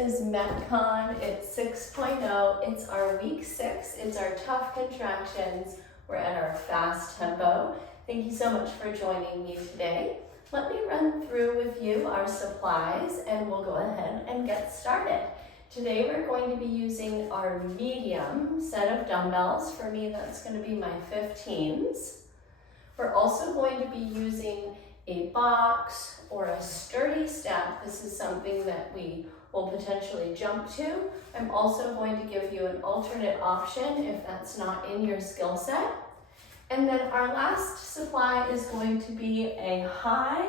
is MetCon. It's 6.0. It's our week 6. It's our tough contractions. We're at our fast tempo. Thank you so much for joining me today. Let me run through with you our supplies and we'll go ahead and get started. Today we're going to be using our medium set of dumbbells. For me, that's going to be my 15s. We're also going to be using a box or a sturdy step. This is something that we will potentially jump to. I'm also going to give you an alternate option if that's not in your skill set. And then our last supply is going to be a high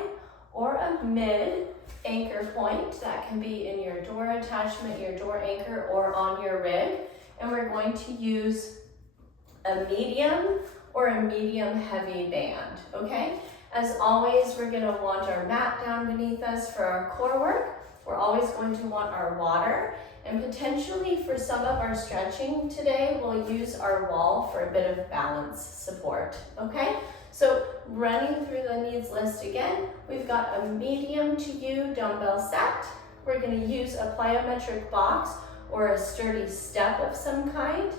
or a mid anchor point. That can be in your door attachment, your door anchor, or on your rig. And we're going to use a medium or a medium heavy band, okay? As always, we're gonna want our mat down beneath us for our core work. We're always going to want our water, and potentially for some of our stretching today, we'll use our wall for a bit of balance support, okay? So running through the needs list again, we've got a medium to U dumbbell set. We're gonna use a plyometric box or a sturdy step of some kind.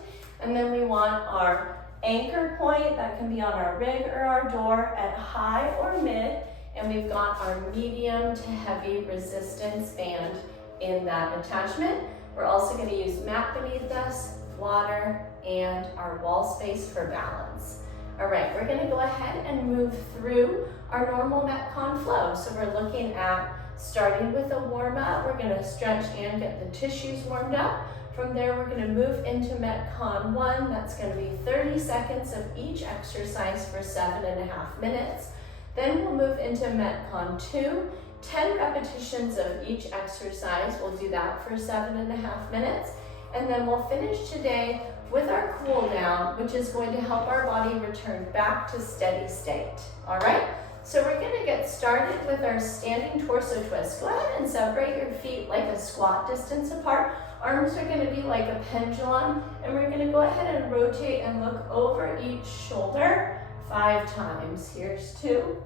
And then we want our anchor point, that can be on our rig or our door at high or mid, and we've got our medium to heavy resistance band in that attachment. We're also going to use mat beneath us, water, and our wall space for balance. All right, we're going to go ahead and move through our normal MetCon flow. So we're looking at starting with a warm up. We're going to stretch and get the tissues warmed up. From there, we're going to move into MetCon 1. That's going to be 30 seconds of each exercise for 7.5 minutes. Then we'll move into MetCon 2, 10 repetitions of each exercise. We'll do that for 7.5 minutes. And then we'll finish today with our cool down, which is going to help our body return back to steady state. All right? So we're going to get started with our standing torso twist. Go ahead and separate your feet like a squat distance apart. Arms are going to be like a pendulum, and we're going to go ahead and rotate and look over each shoulder 5 times. Here's 2,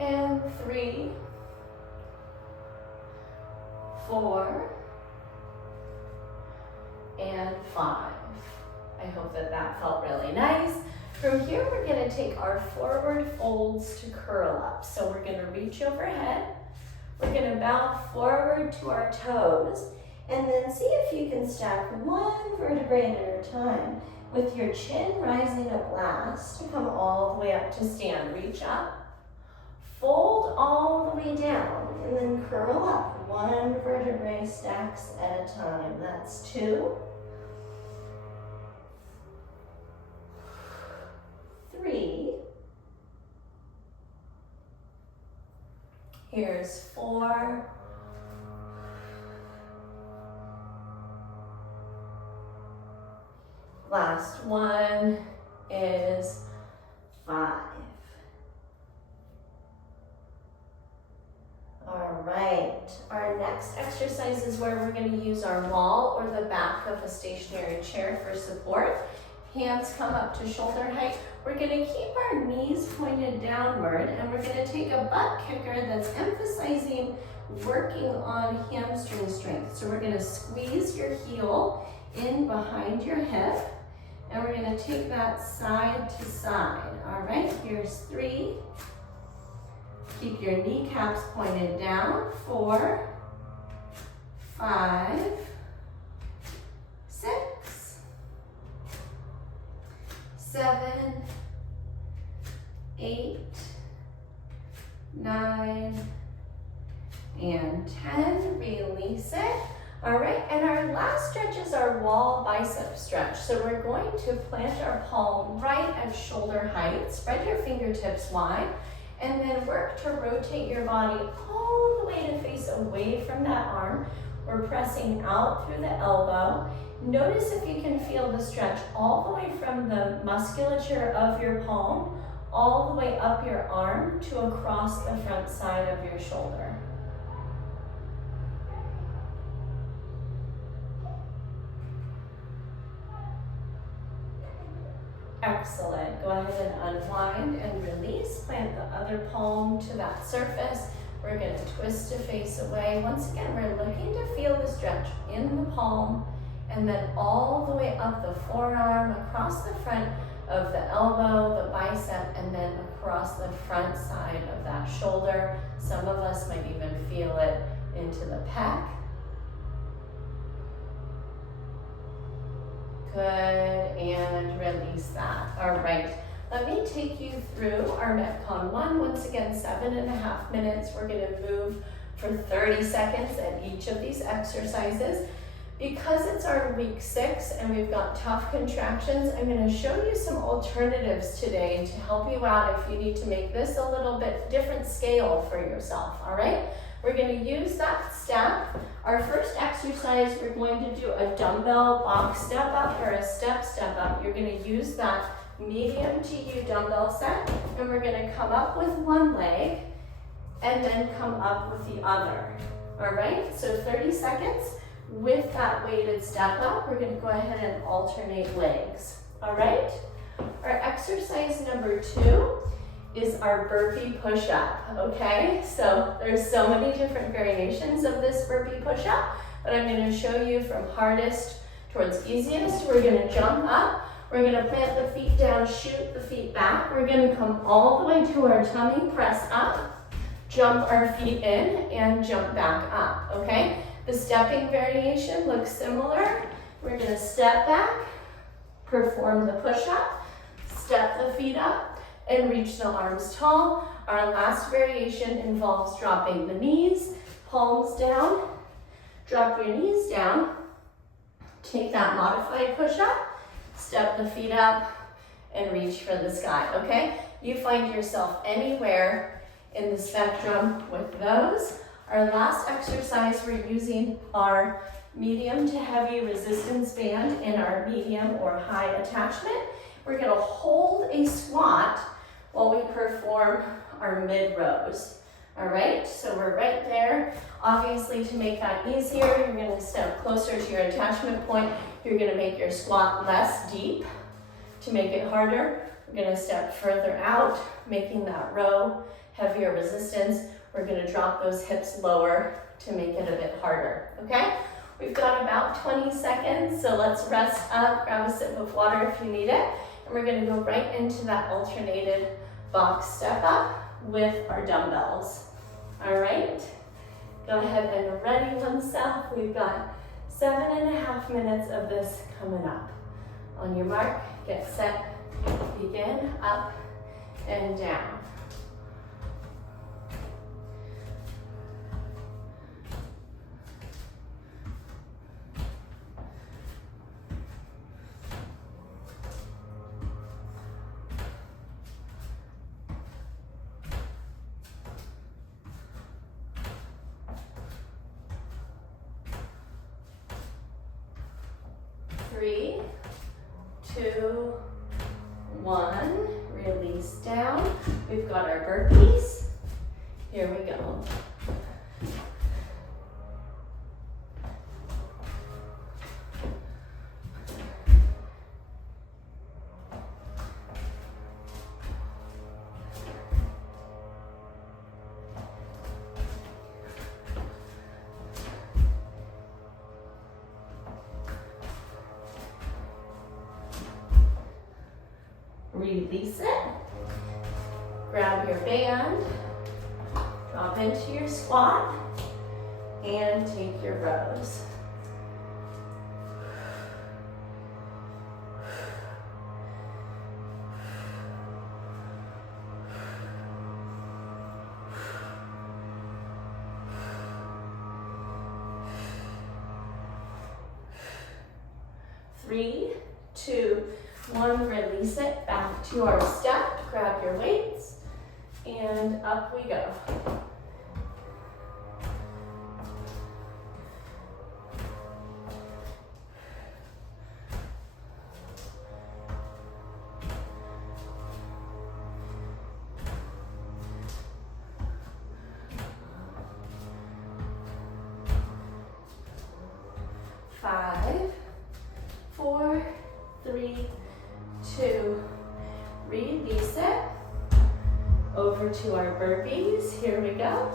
and 3, 4, and 5. I hope that felt really nice. From here, we're going to take our forward folds to curl up. So we're going to reach overhead. We're going to bow forward to our toes, and then see if you can stack one vertebrae at a time with your chin rising up last to come all the way up to stand. Reach up, fold all the way down, and then curl up. One vertebrae stacks at a time. That's 2, 3, here's 4, last one is 5. All right, our next exercise is where we're going to use our wall or the back of a stationary chair for support. Hands come up to shoulder height. We're going to keep our knees pointed downward, and we're going to take a butt kicker that's emphasizing working on hamstring strength. So we're going to squeeze your heel in behind your hip, and we're going to take that side to side. All right, here's 3. Keep your kneecaps pointed down. 4, 5, 6, 7, 8, 9, and 10. Release it. All right, and our last stretch is our wall bicep stretch. So we're going to plant our palm right at shoulder height. Spread your fingertips wide, and then work to rotate your body all the way to face away from that arm. We're pressing out through the elbow. Notice if you can feel the stretch all the way from the musculature of your palm all the way up your arm to across the front side of your shoulder. Excellent. Go ahead and unwind and release. Plant the other palm to that surface. We're going to twist to face away. Once again, we're looking to feel the stretch in the palm and then all the way up the forearm, across the front of the elbow, the bicep, and then across the front side of that shoulder. Some of us might even feel it into the pec. Good, and release that. All right, let me take you through our MetCon 1. Once again, 7.5 minutes. We're gonna move for 30 seconds at each of these exercises. Because it's our week 6 and we've got tough contractions, I'm gonna show you some alternatives today to help you out if you need to make this a little bit different scale for yourself, all right? We're gonna use that step. Our first exercise, we're going to do a dumbbell box step up or a step up. You're gonna use that medium to you dumbbell set, and we're gonna come up with one leg and then come up with the other, all right? So 30 seconds. With that weighted step up, we're going to go ahead and alternate legs, all right? Our exercise number 2 is our burpee push-up, okay? So there's so many different variations of this burpee push-up, but I'm going to show you from hardest towards easiest. We're going to jump up, we're going to plant the feet down, shoot the feet back. We're going to come all the way to our tummy, press up, jump our feet in, and jump back up, okay? The stepping variation looks similar. We're gonna step back, perform the push-up, step the feet up, and reach the arms tall. Our last variation involves dropping the knees, palms down, drop your knees down, take that modified push-up, step the feet up, and reach for the sky, okay? You find yourself anywhere in the spectrum with those. Our last exercise, we're using our medium to heavy resistance band in our medium or high attachment. We're gonna hold a squat while we perform our mid rows. All right, so we're right there. Obviously, to make that easier, you're gonna step closer to your attachment point. You're gonna make your squat less deep. To make it harder, we're gonna step further out, making that row heavier resistance. We're gonna drop those hips lower to make it a bit harder, okay? We've got about 20 seconds, so let's rest up, grab a sip of water if you need it, and we're gonna go right into that alternated box step up with our dumbbells. All right, go ahead and ready oneself. We've got 7.5 minutes of this coming up. On your mark, get set, begin, up and down. Three, 2, 1, release down. We've got our burpees. Here we go. Release it, grab your band, drop into your squat, and take your rows. Three, 2, 1, release it, back to our step, grab your weights, and up we go. Five, 4, 3, 2, release it. Over to our burpees, here we go.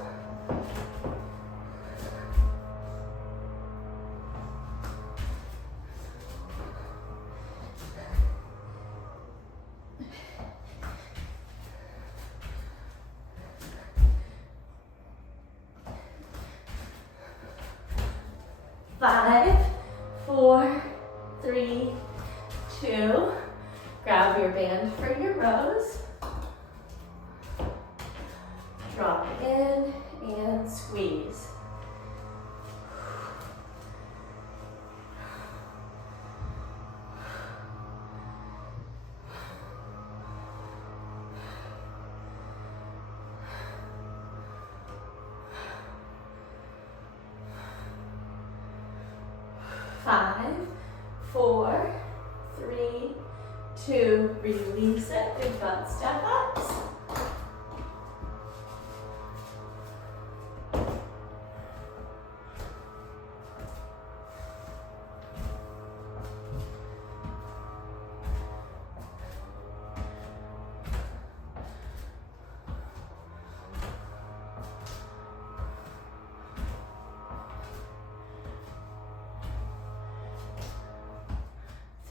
5, 4, 3, 2. Grab your band for your rows. Drop in and squeeze. Five, 4, 3, 2, release it. We've got step ups.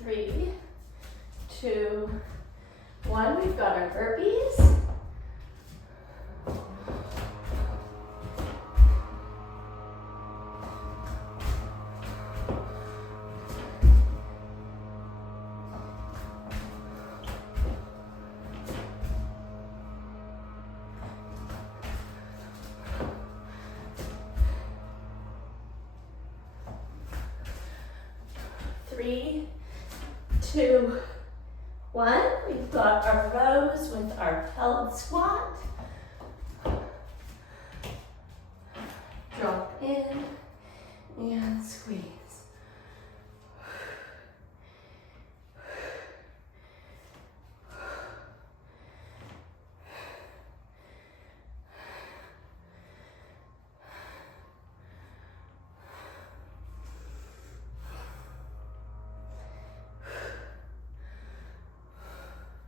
Three, 2, 1. We've got our burpees. Three, 2, 1. We've got our rows with our pellet squat. Drop in and squeeze.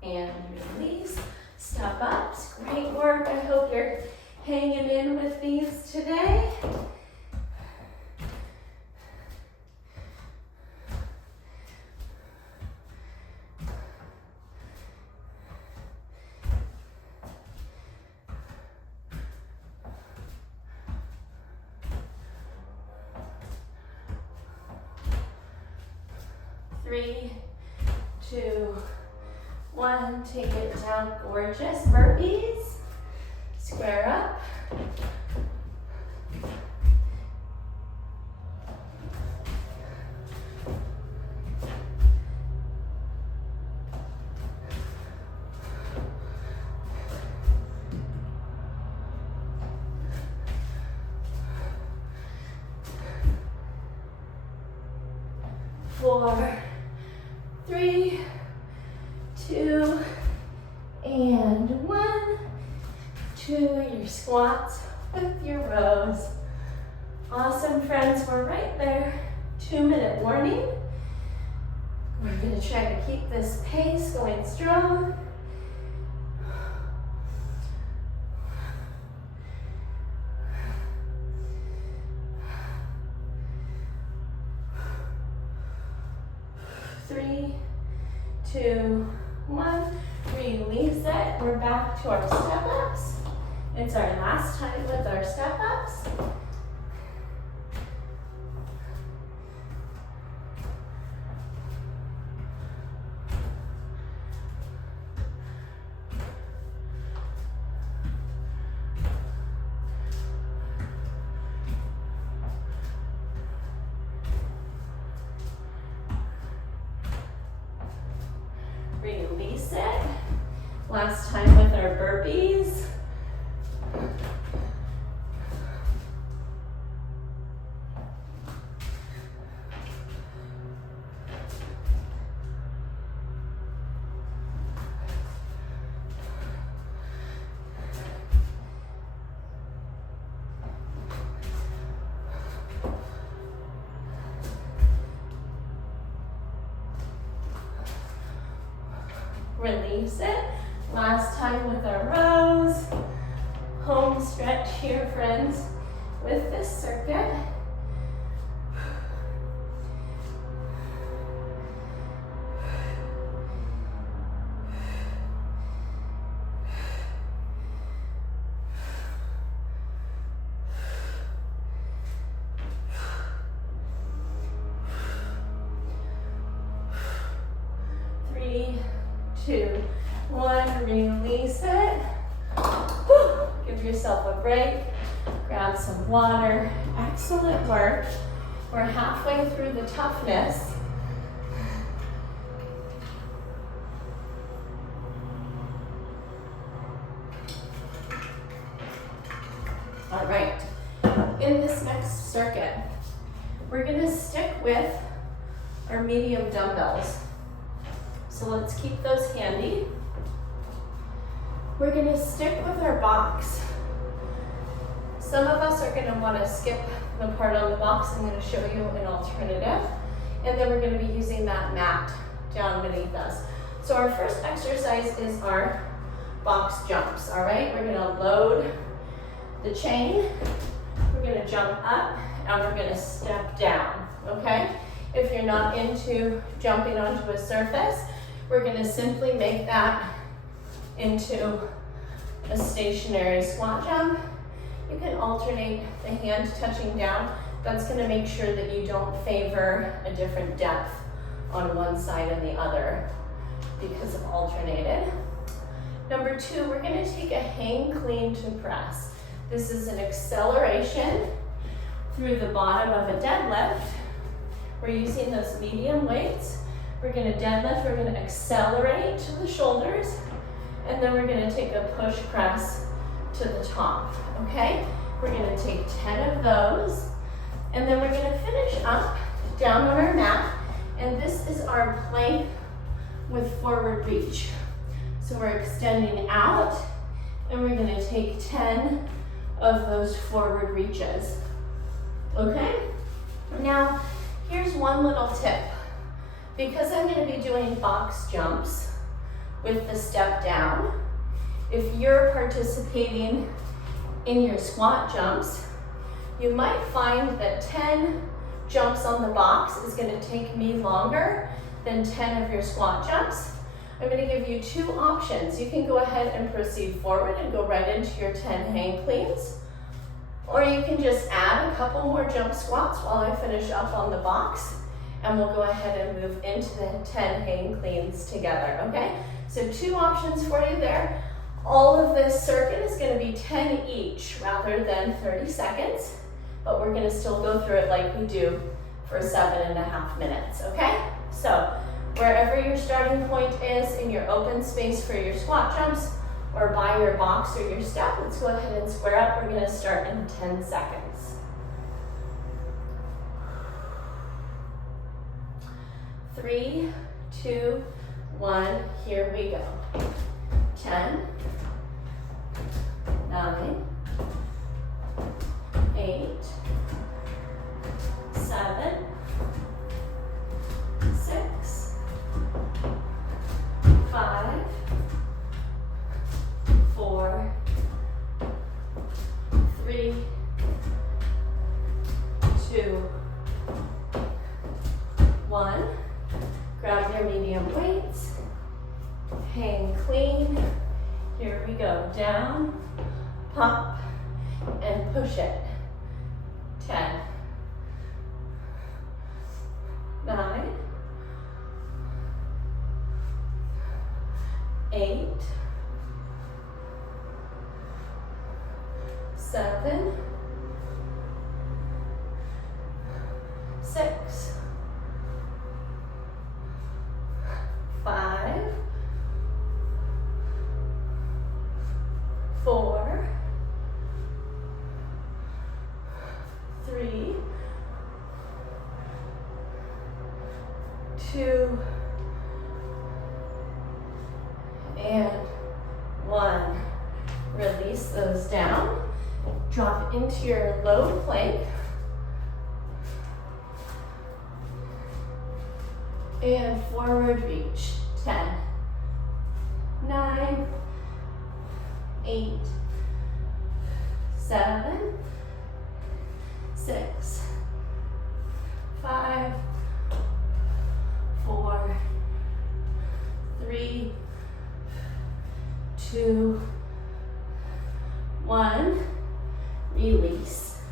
And release, step ups, great work. I hope you're hanging in with these today. Three, 2, 1, take it down, gorgeous burpees, square up. Four, 3, 2, and 1. 2, your squats with your rows. Awesome, friends, we're right there. 2-minute warning. We're gonna try to keep this pace going strong. Three, 2, 1. Release it. We're back to our step ups. It's our last time with our step ups. Release it. Last time with our burpees. Release it. Last time with our rows. Home stretch here, friends, with this circuit. 2, 1. Release it. Whew. Give yourself a break. Grab some water. Excellent work. We're halfway through the toughness. All right. In this next circuit, we're going to stick with our medium dumbbells. So let's keep those handy. We're going to stick with our box. Some of us are going to want to skip the part on the box. I'm going to show you an alternative. And then we're going to be using that mat down beneath us. So our first exercise is our box jumps, all right? We're going to load the chain. We're going to jump up and we're going to step down, okay? If you're not into jumping onto a surface, we're going to simply make that into a stationary squat jump. You can alternate the hand touching down. That's going to make sure that you don't favor a different depth on one side and the other because of alternated. Number 2, we're going to take a hang clean to press. This is an acceleration through the bottom of a deadlift. We're using those medium weights. We're going to deadlift, we're going to accelerate to the shoulders, and then we're going to take a push press to the top, okay? We're going to take 10 of those, and then we're going to finish up down on our mat, and this is our plank with forward reach. So we're extending out, and we're going to take 10 of those forward reaches, okay? Now, here's one little tip. Because I'm going to be doing box jumps with the step down, if you're participating in your squat jumps, you might find that 10 jumps on the box is going to take me longer than 10 of your squat jumps. I'm going to give you 2 options. You can go ahead and proceed forward and go right into your 10 hang cleans, or you can just add a couple more jump squats while I finish up on the box, and we'll go ahead and move into the 10 hang cleans together, okay? So 2 options for you there. All of this circuit is going to be 10 each rather than 30 seconds, but we're going to still go through it like we do for 7.5 minutes, okay? So wherever your starting point is in your open space for your squat jumps or by your box or your step, let's go ahead and square up. We're going to start in 10 seconds. 3, 2, 1, here we go. 10, 9, 8, 7, 6, 5, 4, 3, 2, 1. Grab your medium weights, hang clean. Here we go, down, pop, and push it. 10, 9, 8, 7, 6, 5, 4, 3, 2, and 1. Release those down. Drop into your low plank. And forward reach. 10, 9, 8, 7, 6, 5, 4, 3, 2, 1. Release.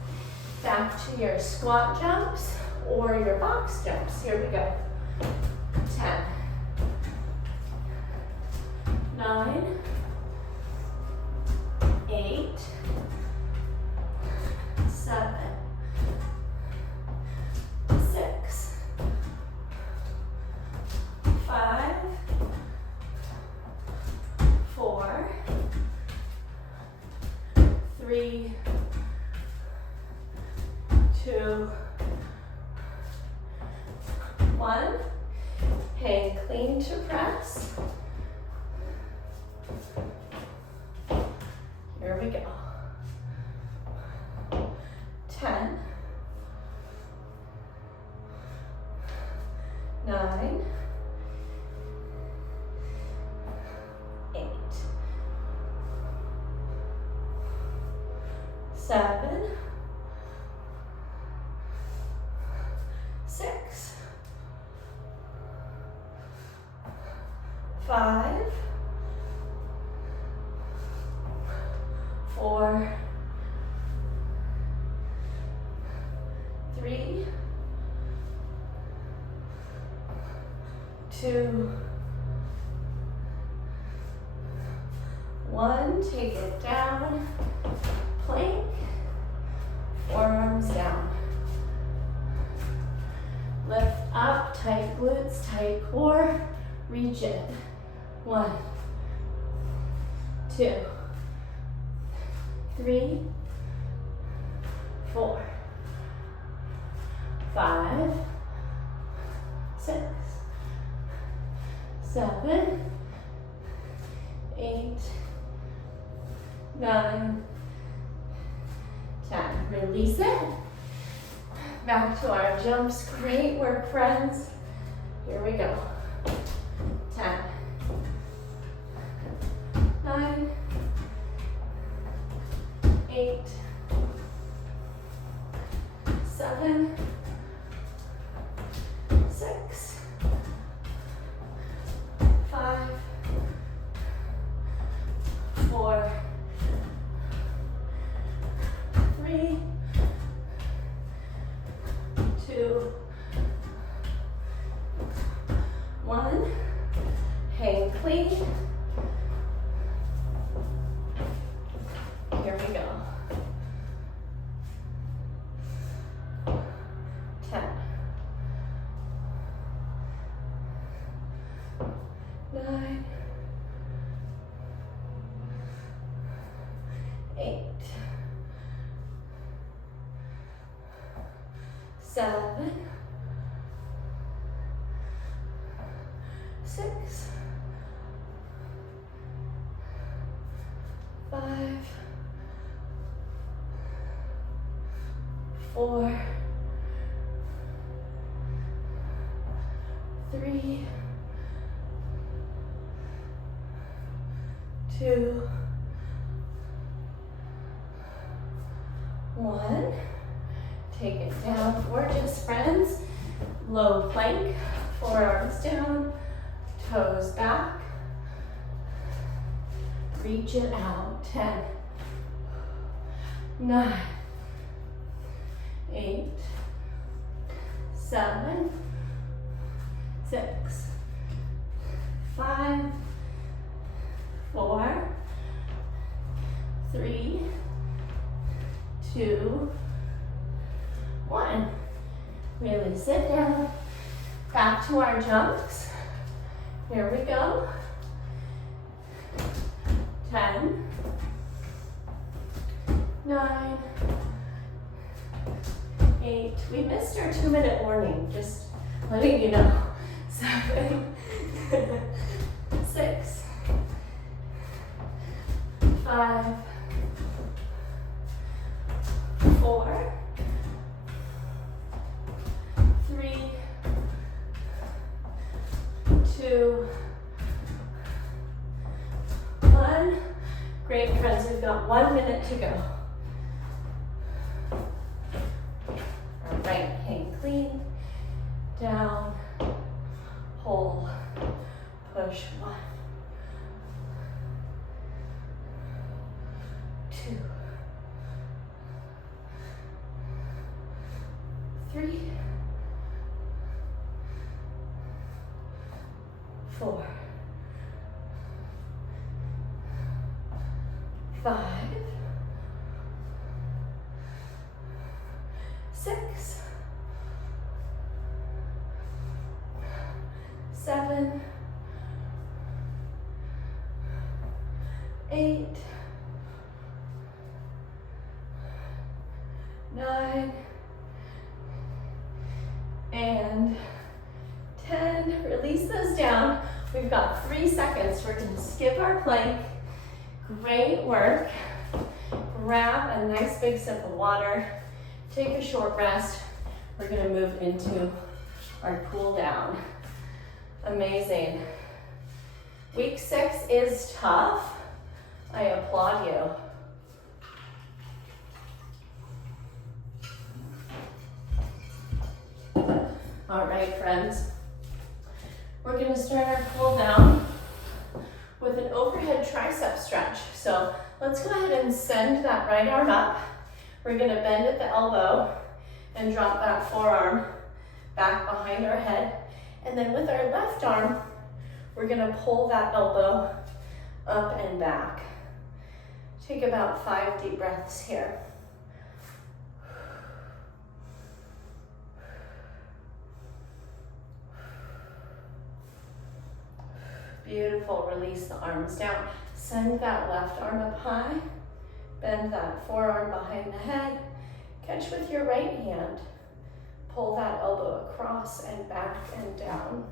Back to your squat jumps or your box jumps. Here we go. 10, 9, 8, 7, 6, 5, 4, 3, 2, 1. Hang clean to press. Here we go. 10, 9, 8, 7, 6, 5, 4, 3, 2, 1. Take it down. Plank. Forearms down. Lift up. Tight glutes, tight core. Reach in. 1, 2, 3, 4, 5, 6, 7, 8, 9, 10. Release it. Back to our jumps. Great work, friends. Here we go. 10, 9, 8, 7, 6, 5, 4, 3, 2, 1. Hang clean. Here we go. 10, 9, 8, 7, 6, 5, 4, 3, 2, 1. Take it down. Gorgeous, friends. Low plank. Forearms down. Toes back. Reach it out. 10, 9, 8, 7, 6, 5, 4, 3, 2, 1. Really sit down. Back to our jumps. Here we go. 10, 9, 8. We missed our 2-minute warning, just letting you know. 7, 6, 5, 4, 3, 2, 1. Great, friends, we've got 1 minute to go. All right, hang clean, down, hold, push. 1, 2, 3, 4, 5, 6, 7, 8, 9, and 10. Release those down. We've got 3 seconds. We're going to skip our plank. Great work. Grab a nice big sip of water. Take a short rest. We're going to move into our cool down. Amazing. Week 6 is tough. I applaud you. All right, friends. We're going to start our cool down with an overhead tricep stretch. So let's go ahead and send that right arm up. We're going to bend at the elbow and drop that forearm back behind our head. And then with our left arm, we're going to pull that elbow up and back. Take about 5 deep breaths here. Beautiful. Release the arms down. Send that left arm up high. Bend that forearm behind the head. Catch with your right hand. Pull that elbow across and back and down.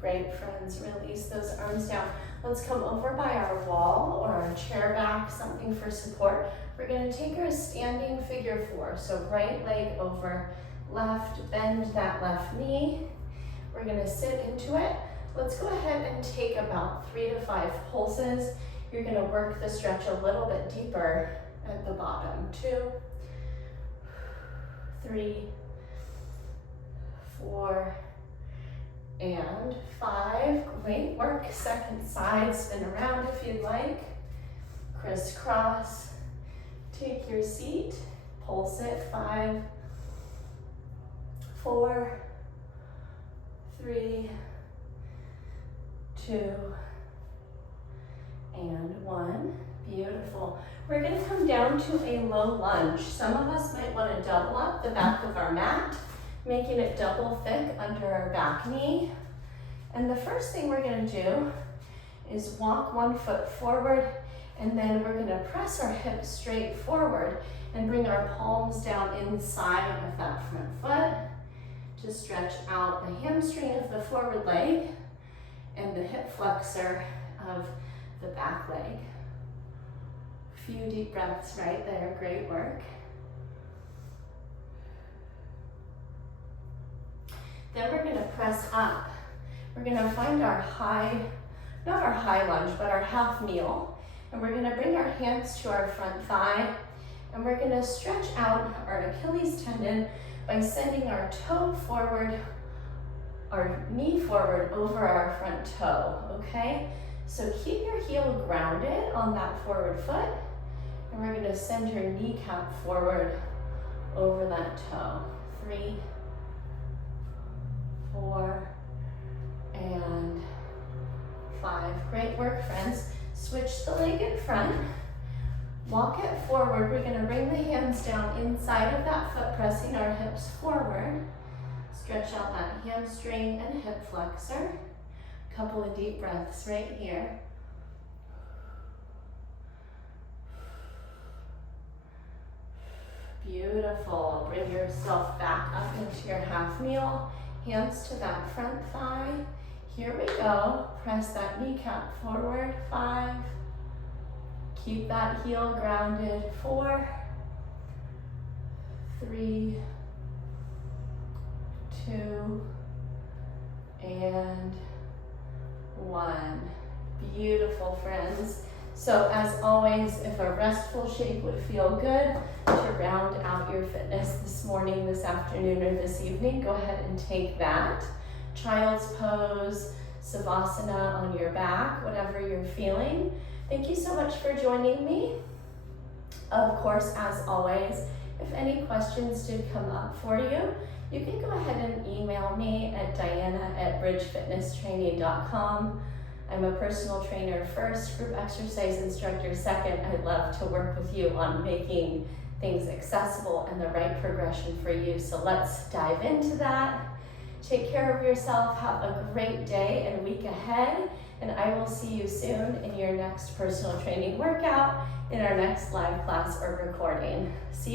Great, friends. Release those arms down. Let's come over by our wall or our chair back, something for support. We're going to take our standing figure 4. So right leg over left, bend that left knee. We're going to sit into it. Let's go ahead and take about 3 to 5 pulses. You're going to work the stretch a little bit deeper at the bottom. 2, 3, 4, and 5. Great work. Second side, spin around if you'd like. Crisscross. Take your seat. Pulse it. 5, 4, 3, 2, and 1. Beautiful. We're going to come down to a low lunge. Some of us might want to double up the back of our mat, making it double thick under our back knee. And the first thing we're going to do is walk 1 foot forward, and then we're going to press our hips straight forward and bring our palms down inside of that front foot to stretch out the hamstring of the forward leg and the hip flexor of the back leg. A few deep breaths right there. Great work. Then we're going to press up. We're going to find our not our high lunge, but our half kneel. And we're going to bring our hands to our front thigh. And we're going to stretch out our Achilles tendon by sending our toe forward, our knee forward over our front toe, okay? So keep your heel grounded on that forward foot. And we're going to send your kneecap forward over that toe. 3, 4, and 5. Great work, friends. Switch the leg in front. Walk it forward. We're going to bring the hands down inside of that foot, pressing our hips forward. Stretch out that hamstring and hip flexor. A couple of deep breaths right here. Beautiful. Bring yourself back up into your half kneel. Hands to that front thigh. Here we go. Press that kneecap forward. 5. Keep that heel grounded. 4, 3, 2, and 1. Beautiful, friends. So as always, if a restful shake would feel good to round out your fitness this morning, this afternoon, or this evening, go ahead and take that. Child's pose, savasana on your back, whatever you're feeling. Thank you so much for joining me. Of course, as always, if any questions did come up for you, you can go ahead and email me at diana@bridgefitnesstraining.com. I'm a personal trainer first, group exercise instructor second. I'd love to work with you on making things accessible and the right progression for you. So let's dive into that. Take care of yourself, have a great day and week ahead, and I will see you soon in your next personal training workout, in our next live class or recording. See you